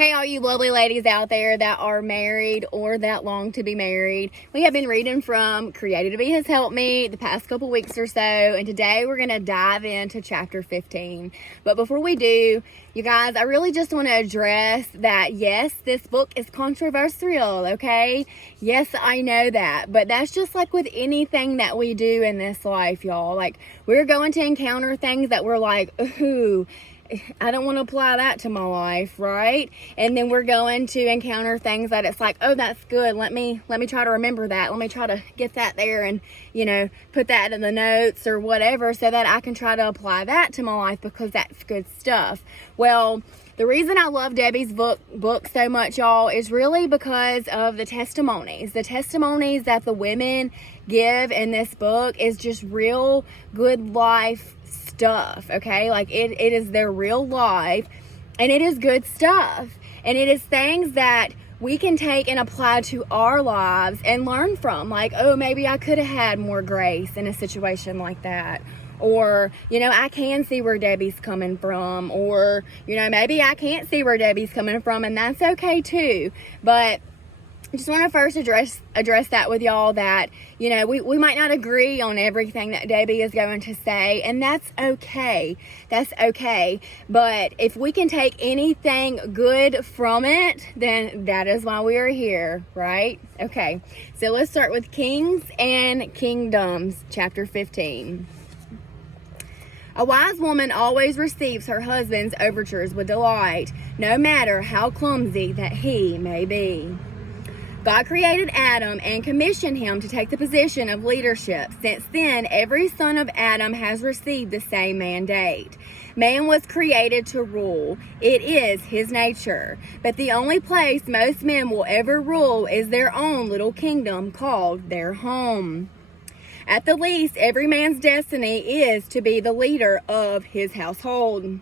Hey, all you lovely ladies out there that are married or that long to be married. We have been reading from Created to Be Has Helped Me the past couple weeks or so, and today we're going to dive into chapter 15. But before we do, you guys, I really just want to address that, yes, this book is controversial, okay? Yes, I know that, but that's just like with anything that we do in this life, y'all. Like, we're going to encounter things that we're like, ooh, I don't want to apply that to my life, right? And then we're going to encounter things that it's like, oh, that's good. Let me try to remember that. Let me try to get that there and, put that in the notes or whatever so that I can try to apply that to my life because that's good stuff. Well, the reason I love Debi's book so much, y'all, is really because of the testimonies. The testimonies that the women give in this book is just real good life stuff, okay? Like it is their real life, and it is good stuff, and it is things that we can take and apply to our lives and learn from. Like, oh, maybe I could have had more grace in a situation like that, or I can see where Debi's coming from, or maybe I can't see where Debi's coming from, and that's okay too. But I just want to first address that with y'all that, we might not agree on everything that Debi is going to say, and that's okay. That's okay. But if we can take anything good from it, then that is why we are here, right? Okay, so let's start with Kings and Kingdoms, chapter 15. A wise woman always receives her husband's overtures with delight, no matter how clumsy that he may be. God created Adam and commissioned him to take the position of leadership. Since then, every son of Adam has received the same mandate. Man was created to rule. It is his nature. But the only place most men will ever rule is their own little kingdom called their home. At the least, every man's destiny is to be the leader of his household.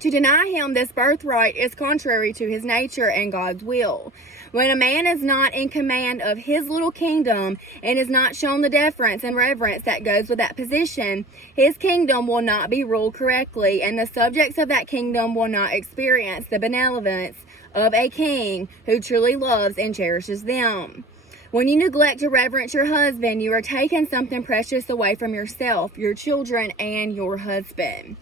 To deny him this birthright is contrary to his nature and God's will. When a man is not in command of his little kingdom and is not shown the deference and reverence that goes with that position, his kingdom will not be ruled correctly, and the subjects of that kingdom will not experience the benevolence of a king who truly loves and cherishes them. When you neglect to reverence your husband, you are taking something precious away from yourself, your children, and your husband.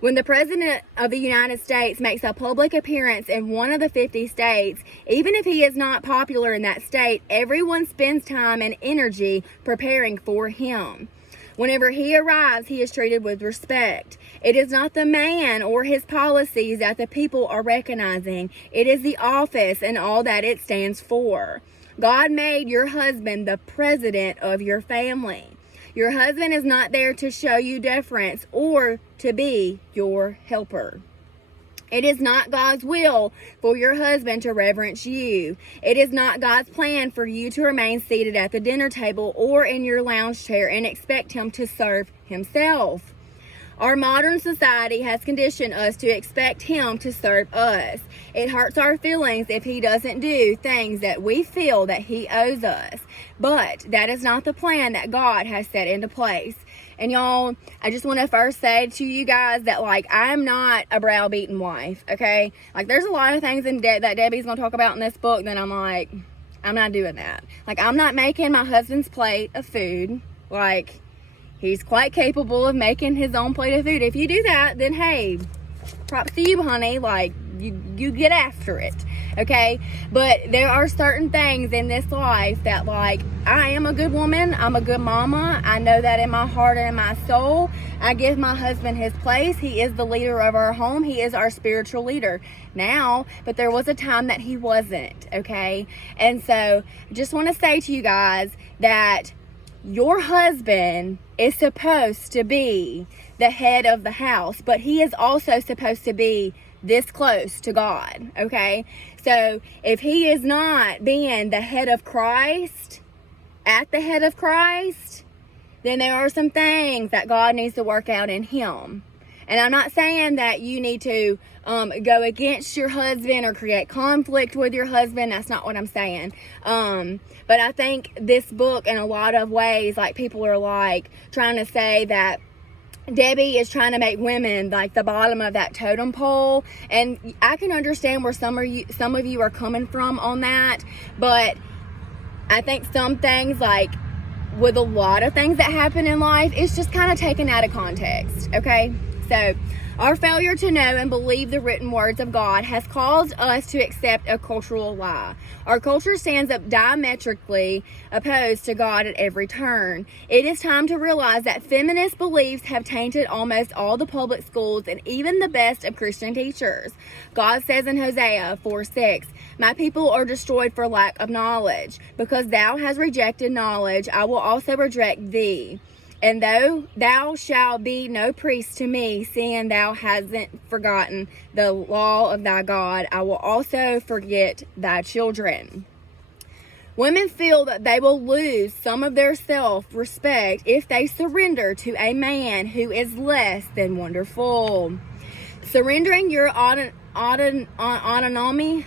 When the President of the United States makes a public appearance in one of the 50 states, even if he is not popular in that state, everyone spends time and energy preparing for him. Whenever he arrives, he is treated with respect. It is not the man or his policies that the people are recognizing. It is the office and all that it stands for. God made your husband the president of your family. Your husband is not there to show you deference or to be your helper. It is not God's will for your husband to reverence you. It is not God's plan for you to remain seated at the dinner table or in your lounge chair and expect him to serve himself. Our modern society has conditioned us to expect him to serve us. It hurts our feelings if he doesn't do things that we feel that he owes us. But that is not the plan that God has set into place. And y'all, I just want to first say to you guys that, I'm not a browbeaten wife, okay? There's a lot of things that Debi's going to talk about in this book that I'm not doing that. I'm not making my husband's plate of food. He's quite capable of making his own plate of food. If you do that, then hey, props to you, honey. You get after it, okay? But there are certain things in this life that, I am a good woman. I'm a good mama. I know that in my heart and in my soul. I give my husband his place. He is the leader of our home. He is our spiritual leader now, but there was a time that he wasn't, okay? And so I just want to say to you guys that your husband is supposed to be the head of the house, but he is also supposed to be this close to God, okay? So if he is not being the head of Christ, at the head of Christ, then there are some things that God needs to work out in him. And I'm not saying that you need to go against your husband or create conflict with your husband. That's not what I'm saying. But I think this book, in a lot of ways, people are trying to say that Debi is trying to make women like the bottom of that totem pole, and I can understand where some of you are coming from on that, but I think some things, like with a lot of things that happen in life, it's just kind of taken out of context, okay? So our failure to know and believe the written words of God has caused us to accept a cultural lie. Our culture stands up diametrically opposed to God at every turn. It is time to realize that feminist beliefs have tainted almost all the public schools and even the best of Christian teachers. God says in Hosea 4:6, "My people are destroyed for lack of knowledge. Because thou hast rejected knowledge, I will also reject thee. And though thou shalt be no priest to me, seeing thou hasn't forgotten the law of thy God, I will also forget thy children." Women feel that they will lose some of their self-respect if they surrender to a man who is less than wonderful. Surrendering your autonomy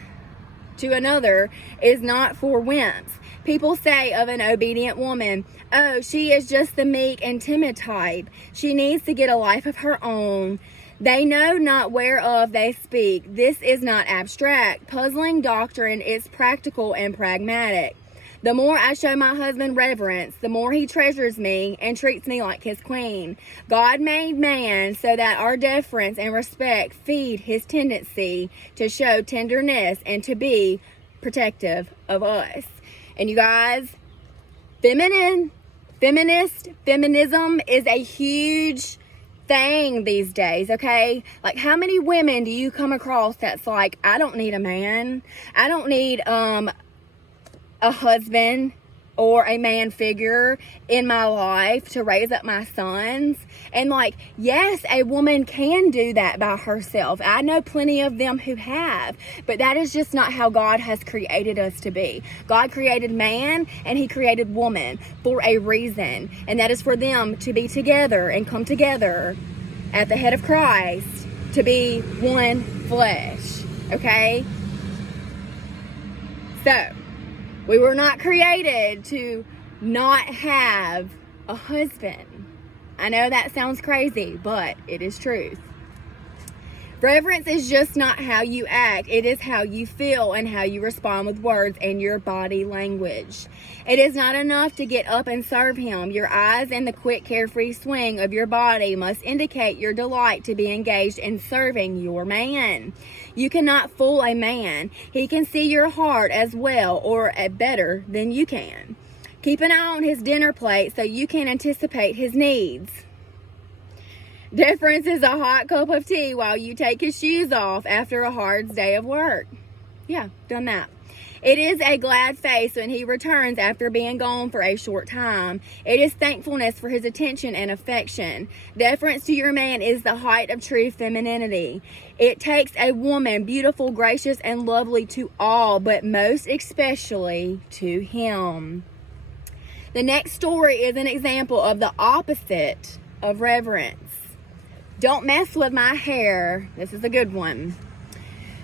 to another is not for wimps. People say of an obedient woman, "Oh, she is just the meek and timid type. She needs to get a life of her own." They know not whereof they speak. This is not abstract, puzzling doctrine. It's practical and pragmatic. The more I show my husband reverence, the more he treasures me and treats me like his queen. God made man so that our deference and respect feed his tendency to show tenderness and to be protective of us. And you guys, feminism is a huge thing these days, okay? Like, how many women do you come across that's like, I don't need a man. I don't need a husband or a man figure in my life to raise up my sons. And like, yes, a woman can do that by herself. I know plenty of them who have, but that is just not how God has created us to be. God created man and he created woman for a reason, and that is for them to be together and come together at the head of Christ to be one flesh, okay? So, we were not created to not have a husband. I know that sounds crazy, but it is truth. Reverence is just not how you act. It is how you feel and how you respond with words and your body language. It is not enough to get up and serve him. Your eyes and the quick, carefree swing of your body must indicate your delight to be engaged in serving your man. You cannot fool a man. He can see your heart as well or better than you can. Keep an eye on his dinner plate so you can anticipate his needs. Deference is a hot cup of tea while you take his shoes off after a hard day of work. Yeah, done that. It is a glad face when he returns after being gone for a short time. It is thankfulness for his attention and affection. Deference to your man is the height of true femininity. It takes a woman beautiful, gracious, and lovely to all, but most especially to him. The next story is an example of the opposite of reverence. Don't mess with my hair. This is a good one.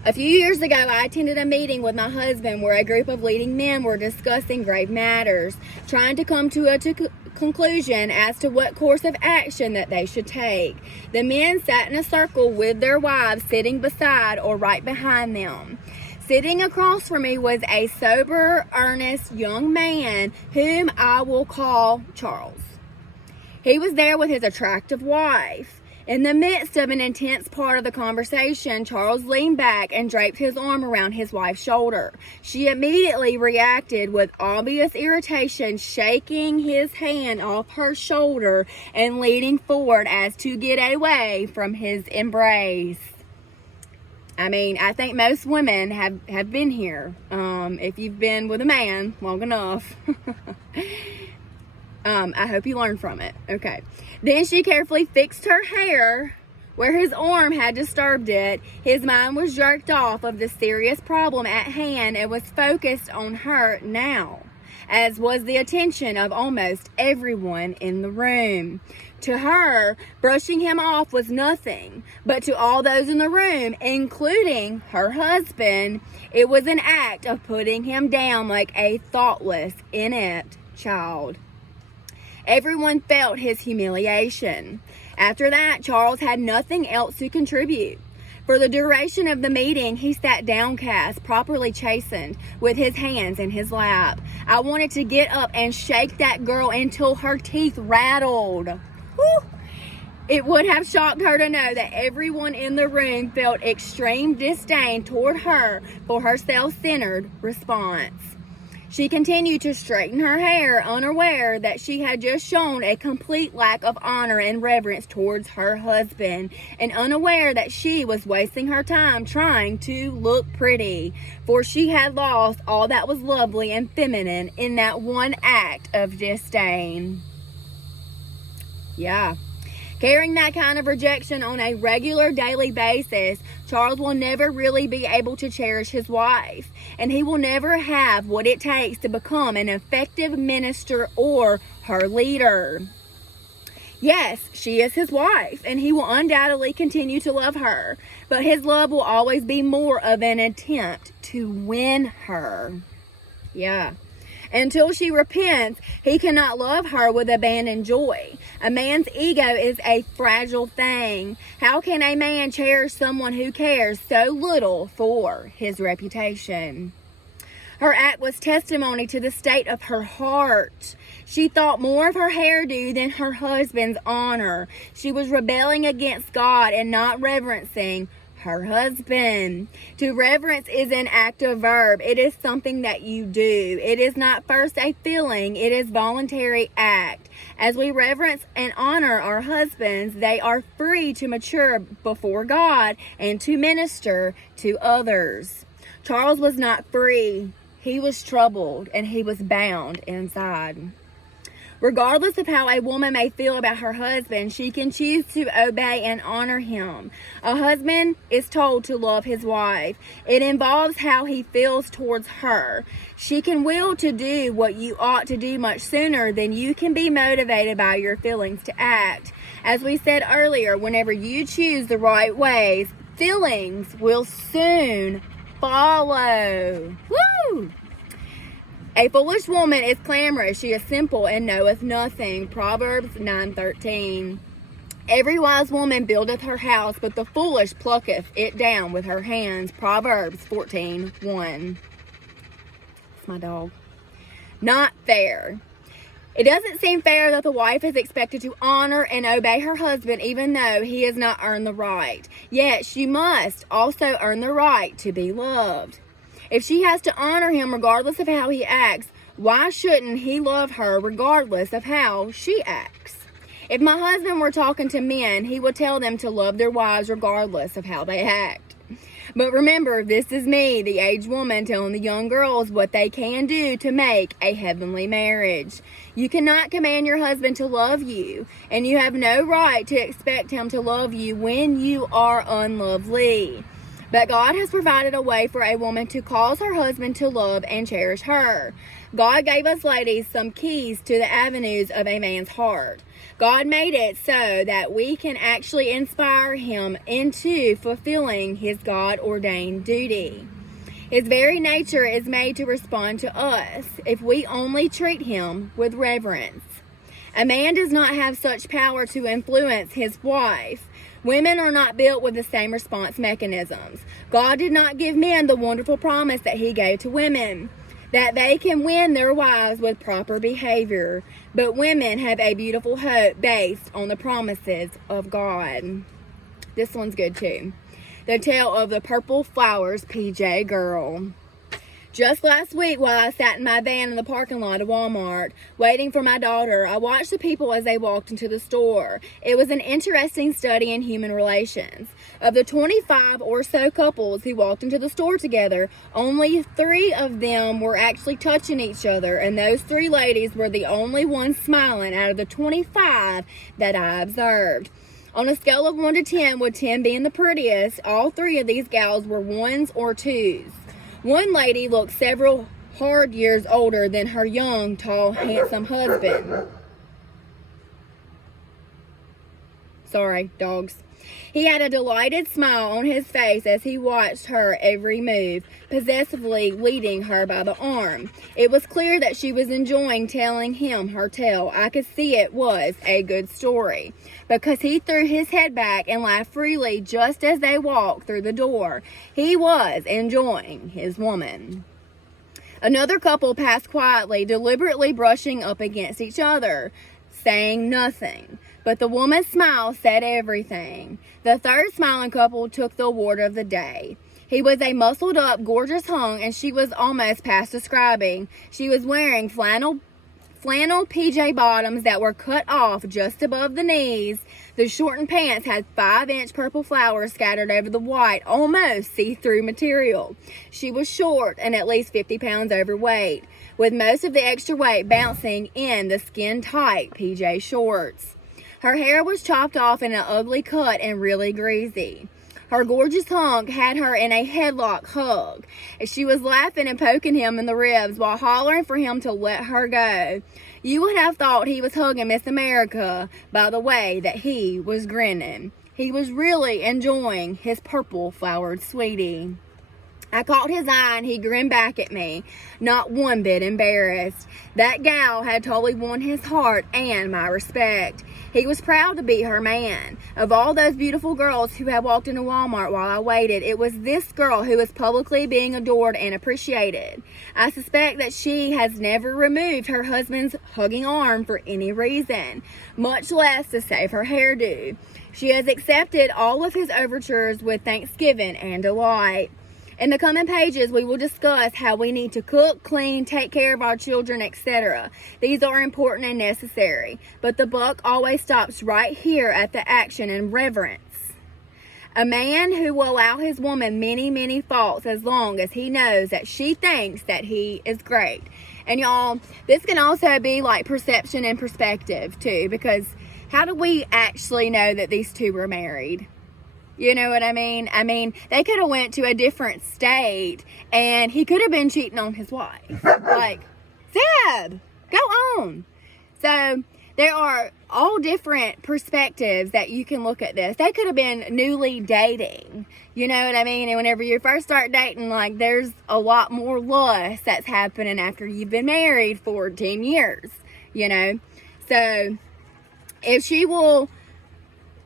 A few years ago, I attended a meeting with my husband where a group of leading men were discussing grave matters, trying to come to a conclusion as to what course of action that they should take. The men sat in a circle with their wives sitting beside or right behind them. Sitting across from me was a sober, earnest young man whom I will call Charles. He was there with his attractive wife. In the midst of an intense part of the conversation, Charles leaned back and draped his arm around his wife's shoulder. She immediately reacted with obvious irritation, shaking his hand off her shoulder and leaning forward as to get away from his embrace. I mean, I think most women have been here. If you've been with a man long enough. I hope you learned from it. Okay. Then she carefully fixed her hair where his arm had disturbed it. His mind was jerked off of the serious problem at hand and was focused on her now, as was the attention of almost everyone in the room. To her, brushing him off was nothing, but to all those in the room, including her husband, it was an act of putting him down like a thoughtless, inept child. Everyone felt his humiliation. After that, Charles had nothing else to contribute. For the duration of the meeting, he sat downcast, properly chastened, with his hands in his lap. I wanted to get up and shake that girl until her teeth rattled. Whew. It would have shocked her to know that everyone in the room felt extreme disdain toward her for her self-centered response. She continued to straighten her hair, unaware that she had just shown a complete lack of honor and reverence towards her husband, and unaware that she was wasting her time trying to look pretty, for she had lost all that was lovely and feminine in that one act of disdain. Yeah. Carrying that kind of rejection on a regular daily basis, Charles will never really be able to cherish his wife, and he will never have what it takes to become an effective minister or her leader. Yes, she is his wife, and he will undoubtedly continue to love her, but his love will always be more of an attempt to win her. Yeah. Until she repents, he cannot love her with abandoned joy. A man's ego is a fragile thing. How can a man cherish someone who cares so little for his reputation? Her act was testimony to the state of her heart. She thought more of her hairdo than her husband's honor. She was rebelling against God and not reverencing her husband. To reverence is an active verb. It is something that you do. It is not first a feeling. It is voluntary act. As we reverence and honor our husbands, they are free to mature before God and to minister to others. Charles was not free. He was troubled and he was bound inside. Regardless of how a woman may feel about her husband, she can choose to obey and honor him. A husband is told to love his wife. It involves how he feels towards her. She can will to do what you ought to do much sooner than you can be motivated by your feelings to act. As we said earlier, whenever you choose the right ways, feelings will soon follow. Woo! A foolish woman is clamorous. She is simple and knoweth nothing. Proverbs 9:13. Every wise woman buildeth her house, but the foolish plucketh it down with her hands. Proverbs 14:1. It's my dog. Not fair. It doesn't seem fair that the wife is expected to honor and obey her husband even though he has not earned the right. Yet she must also earn the right to be loved. If she has to honor him regardless of how he acts, why shouldn't he love her regardless of how she acts? If my husband were talking to men, he would tell them to love their wives regardless of how they act. But remember, this is me, the aged woman, telling the young girls what they can do to make a heavenly marriage. You cannot command your husband to love you, and you have no right to expect him to love you when you are unlovely. But God has provided a way for a woman to cause her husband to love and cherish her. God gave us ladies some keys to the avenues of a man's heart. God made it so that we can actually inspire him into fulfilling his God-ordained duty. His very nature is made to respond to us if we only treat him with reverence. A man does not have such power to influence his wife. Women are not built with the same response mechanisms. God did not give men the wonderful promise that he gave to women, that they can win their wives with proper behavior. But women have a beautiful hope based on the promises of God. This one's good too. The Tale of the Purple Flowers PJ Girl. Just last week, while I sat in my van in the parking lot of Walmart, waiting for my daughter, I watched the people as they walked into the store. It was an interesting study in human relations. Of the 25 or so couples who walked into the store together, only 3 of them were actually touching each other, and those 3 ladies were the only ones smiling out of the 25 that I observed. On a scale of 1 to 10, with 10 being the prettiest, all 3 of these gals were 1s or 2s. One lady looked several hard years older than her young, tall, handsome husband. Sorry, dogs. He had a delighted smile on his face as he watched her every move, possessively leading her by the arm. It was clear that she was enjoying telling him her tale. I could see it was a good story, because he threw his head back and laughed freely just as they walked through the door. He was enjoying his woman. Another couple passed quietly, deliberately brushing up against each other, saying nothing. But the woman's smile said everything. The third smiling couple took the award of the day. He was a muscled up, gorgeous hunk, and she was almost past describing. She was wearing flannel PJ bottoms that were cut off just above the knees. The shortened pants had 5-inch purple flowers scattered over the white, almost see-through material. She was short and at least 50 pounds overweight, with most of the extra weight bouncing in the skin-tight PJ shorts. Her hair was chopped off in an ugly cut and really greasy. Her gorgeous hunk had her in a headlock hug. She was laughing and poking him in the ribs while hollering for him to let her go. You would have thought he was hugging Miss America by the way that he was grinning. He was really enjoying his purple-flowered sweetie. I caught his eye and he grinned back at me, not one bit embarrassed. That gal had totally won his heart and my respect. He was proud to be her man. Of all those beautiful girls who had walked into Walmart while I waited, it was this girl who was publicly being adored and appreciated. I suspect that she has never removed her husband's hugging arm for any reason, much less to save her hairdo. She has accepted all of his overtures with thanksgiving and delight. In the coming pages, we will discuss how we need to cook, clean, take care of our children, etc. These are important and necessary, but the buck always stops right here at the action and reverence. A man who will allow his woman many, many faults as long as he knows that she thinks that he is great. And y'all, this can also be like perception and perspective too, because how do we actually know that these two were married? You know what I mean? They could have went to a different state and he could have been cheating on his wife. Like, Zeb, go on. So there are all different perspectives that you can look at this. They could have been newly dating. You know what I mean? And whenever you first start dating, like, there's a lot more lust that's happening after you've been married for 10 years, you know? So if she will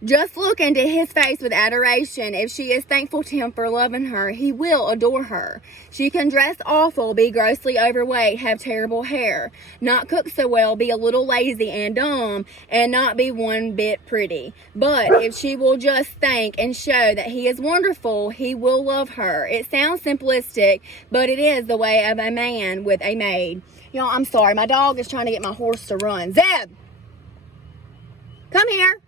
just look into his face with adoration, if she is thankful to him for loving her, he will adore her. She can dress awful, be grossly overweight, have terrible hair, not cook so well, be a little lazy and dumb, and not be one bit pretty. But if she will just thank and show that he is wonderful, he will love her. It sounds simplistic, but it is the way of a man with a maid. Y'all, I'm sorry. My dog is trying to get my horse to run. Zeb! Come here.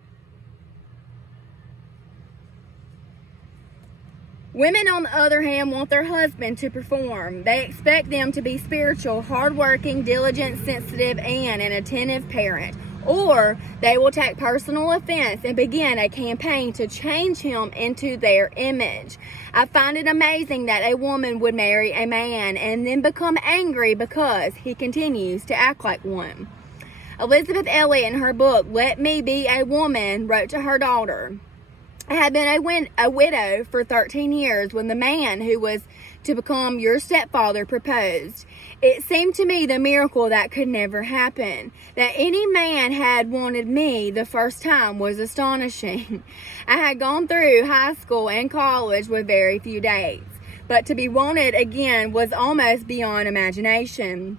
Women, on the other hand, want their husband to perform. They expect them to be spiritual, hardworking, diligent, sensitive, and an attentive parent. Or they will take personal offense and begin a campaign to change him into their image. I find it amazing that a woman would marry a man and then become angry because he continues to act like one. Elizabeth Elliot, in her book, Let Me Be a Woman, wrote to her daughter, I had been a widow for 13 years when the man who was to become your stepfather proposed. It seemed to me the miracle that could never happen. That any man had wanted me the first time was astonishing. I had gone through high school and college with very few dates, but to be wanted again was almost beyond imagination.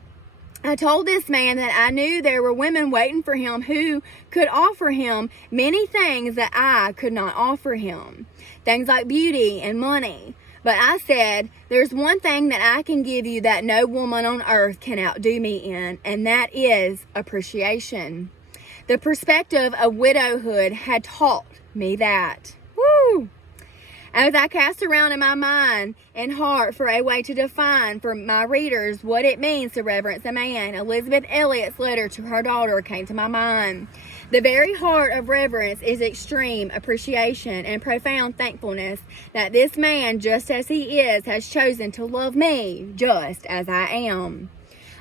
I told this man that I knew there were women waiting for him who could offer him many things that I could not offer him. Things like beauty and money. But I said, there's one thing that I can give you that no woman on earth can outdo me in, and that is appreciation. The perspective of widowhood had taught me that. Woo! As I cast around in my mind and heart for a way to define for my readers what it means to reverence a man, Elizabeth Elliot's letter to her daughter came to my mind. The very heart of reverence is extreme appreciation and profound thankfulness that this man, just as he is, has chosen to love me just as I am.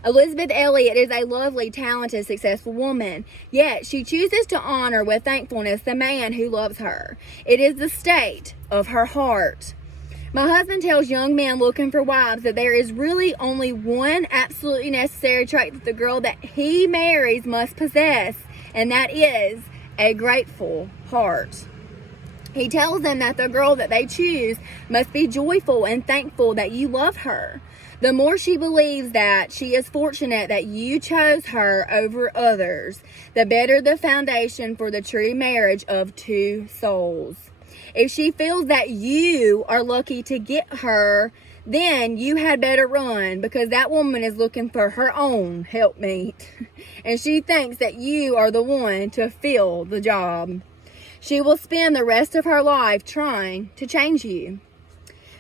Elizabeth Elliot is a lovely, talented, successful woman, yet she chooses to honor with thankfulness the man who loves her. It is the state of her heart. My husband tells young men looking for wives that there is really only one absolutely necessary trait that the girl that he marries must possess, and that is a grateful heart. He tells them that the girl that they choose must be joyful and thankful that you love her. The more she believes that she is fortunate that you chose her over others, the better the foundation for the true marriage of two souls. If she feels that you are lucky to get her, then you had better run, because that woman is looking for her own helpmeet. And she thinks that you are the one to fill the job. She will spend the rest of her life trying to change you.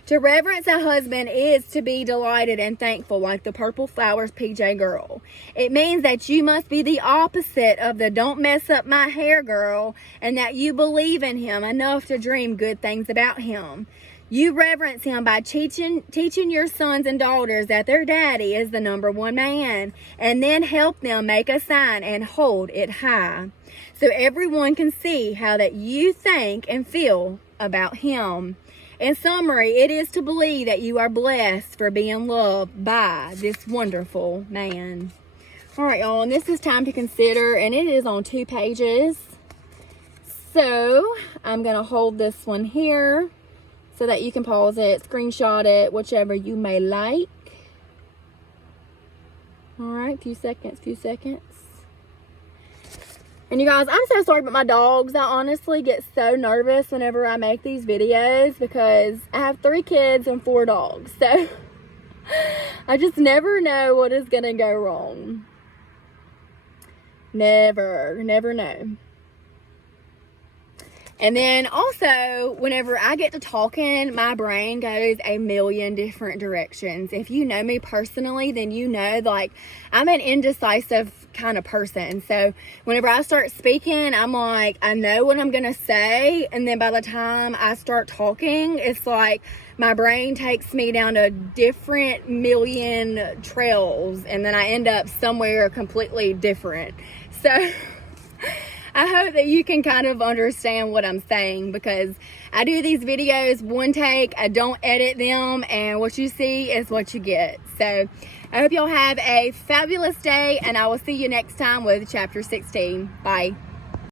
To reverence a husband is to be delighted and thankful like the Purple Flowers PJ girl. It means that you must be the opposite of the don't mess up my hair girl, and that you believe in him enough to dream good things about him. You reverence him by teaching your sons and daughters that their daddy is the number one man, and then help them make a sign and hold it high, so everyone can see how that you think and feel about him. In summary, it is to believe that you are blessed for being loved by this wonderful man. All right, y'all, and this is time to consider, and it is on 2 pages. So I'm going to hold this one here so that you can pause it, screenshot it, whichever you may like. All right, few seconds. And you guys, I'm so sorry about my dogs. I honestly get so nervous whenever I make these videos because I have 3 kids and 4 dogs. So I just never know what is going to go wrong. Never know. And then also, whenever I get to talking, my brain goes a million different directions. If you know me personally, then you know, like, I'm an indecisive kind of person. So whenever I start speaking, I'm like, I know what I'm going to say. And then by the time I start talking, it's like my brain takes me down a different million trails. And then I end up somewhere completely different. So I hope that you can kind of understand what I'm saying, because I do these videos one take, I don't edit them, and what you see is what you get. So I hope y'all have a fabulous day, and I will see you next time with chapter 16. Bye.